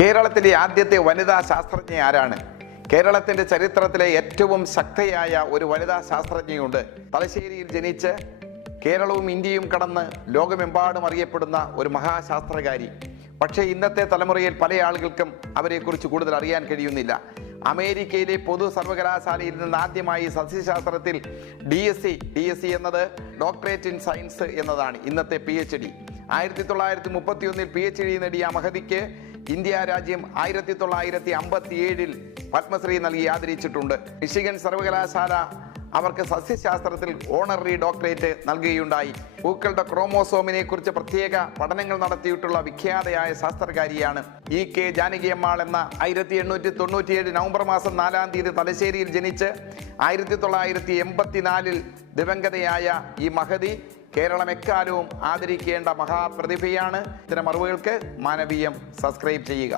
കേരളത്തിലെ ആദ്യത്തെ വനിതാ ശാസ്ത്രജ്ഞ ആരാണ്? കേരളത്തിന്റെ ചരിത്രത്തിലെ ഏറ്റവും ശക്തയായ ഒരു വനിതാ ശാസ്ത്രജ്ഞയുണ്ട്. തലശ്ശേരിയിൽ ജനിച്ച് കേരളവും ഇന്ത്യയും കടന്ന് ലോകമെമ്പാടും അറിയപ്പെടുന്ന ഒരു മഹാശാസ്ത്രകാരി. പക്ഷേ ഇന്നത്തെ തലമുറയിൽ പല ആളുകൾക്കും അവരെക്കുറിച്ച് കൂടുതൽ അറിയാൻ കഴിയുന്നില്ല. അമേരിക്കയിലെ പൊതു സർവകലാശാലയിൽ നിന്ന് ആദ്യമായി സസ്യശാസ്ത്രത്തിൽ DSc എന്നത് ഡോക്ടറേറ്റ് ഇൻ സയൻസ് എന്നതാണ് ഇന്നത്തെ PhD. 1931 PhD നേടിയ മഹദിക്ക് ഇന്ത്യ രാജ്യം 1957 പത്മശ്രീ നൽകി ആദരിച്ചിട്ടുണ്ട്. മിഷിഗൻ സർവകലാശാല അവർക്ക് സസ്യശാസ്ത്രത്തിൽ ഓണററി ഡോക്ടറേറ്റ് നൽകുകയുണ്ടായി. പൂക്കളുടെ ക്രോമോസോമിനെ കുറിച്ച് പ്രത്യേക പഠനങ്ങൾ നടത്തിയിട്ടുള്ള വിഖ്യാതയായ ശാസ്ത്രകാരിയാണ് EK ജാനകിയമ്മാൾ എന്ന 1897 നവംബർ മാസം 4-ാം തീയതി തലശ്ശേരിയിൽ ജനിച്ച് 1984 ദിവംഗതയായ ഈ മഹദി കേരളം എക്കാലവും ആദരിക്കേണ്ട മഹാപ്രതിഭയാണ്. ഇത്തരം അറിവുകൾക്ക് മാനവീയം സബ്സ്ക്രൈബ് ചെയ്യുക.